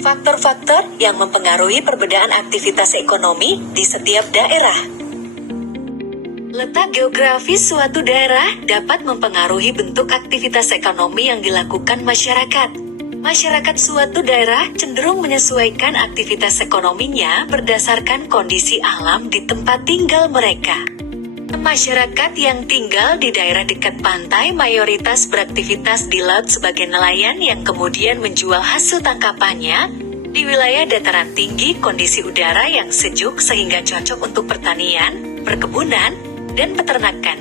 Faktor-faktor yang mempengaruhi perbedaan aktivitas ekonomi di setiap daerah. Letak geografis suatu daerah dapat mempengaruhi bentuk aktivitas ekonomi yang dilakukan masyarakat. Masyarakat suatu daerah cenderung menyesuaikan aktivitas ekonominya berdasarkan kondisi alam di tempat tinggal mereka. Masyarakat yang tinggal di daerah dekat pantai mayoritas beraktivitas di laut sebagai nelayan yang kemudian menjual hasil tangkapannya. Di wilayah dataran tinggi kondisi udara yang sejuk sehingga cocok untuk pertanian, perkebunan, dan peternakan.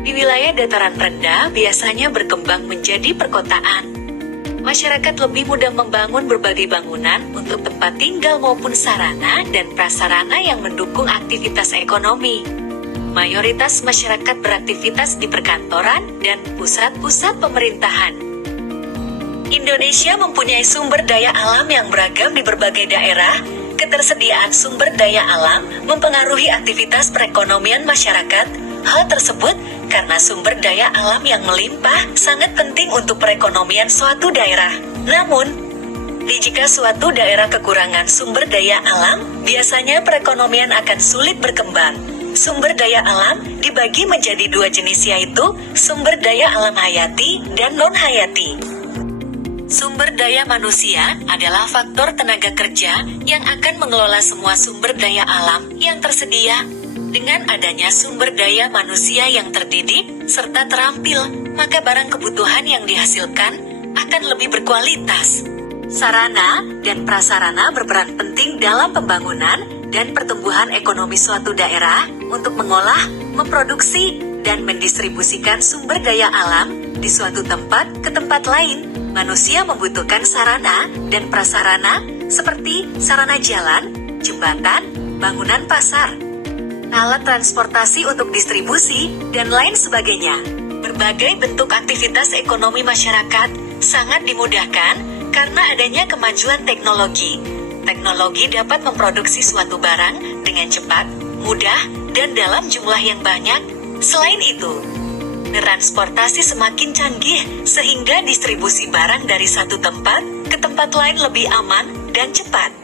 Di wilayah dataran rendah biasanya berkembang menjadi perkotaan. Masyarakat lebih mudah membangun berbagai bangunan untuk tempat tinggal maupun sarana dan prasarana yang mendukung aktivitas ekonomi. Mayoritas masyarakat beraktivitas di perkantoran dan pusat-pusat pemerintahan. Indonesia mempunyai sumber daya alam yang beragam di berbagai daerah. Ketersediaan sumber daya alam mempengaruhi aktivitas perekonomian masyarakat. Hal tersebut karena sumber daya alam yang melimpah sangat penting untuk perekonomian suatu daerah. Namun, jika suatu daerah kekurangan sumber daya alam, biasanya perekonomian akan sulit berkembang. Sumber daya alam dibagi menjadi dua jenis, yaitu sumber daya alam hayati dan non-hayati. Sumber daya manusia adalah faktor tenaga kerja yang akan mengelola semua sumber daya alam yang tersedia. Dengan adanya sumber daya manusia yang terdidik serta terampil, maka barang kebutuhan yang dihasilkan akan lebih berkualitas. Sarana dan prasarana berperan penting dalam pembangunan dan pertumbuhan ekonomi suatu daerah untuk mengolah, memproduksi, dan mendistribusikan sumber daya alam di suatu tempat ke tempat lain. Manusia membutuhkan sarana dan prasarana seperti sarana jalan, jembatan, bangunan pasar, alat transportasi untuk distribusi, dan lain sebagainya. Berbagai bentuk aktivitas ekonomi masyarakat sangat dimudahkan karena adanya kemajuan teknologi. Teknologi dapat memproduksi suatu barang dengan cepat, mudah, dan dalam jumlah yang banyak. Selain itu, transportasi semakin canggih sehingga distribusi barang dari satu tempat ke tempat lain lebih aman dan cepat.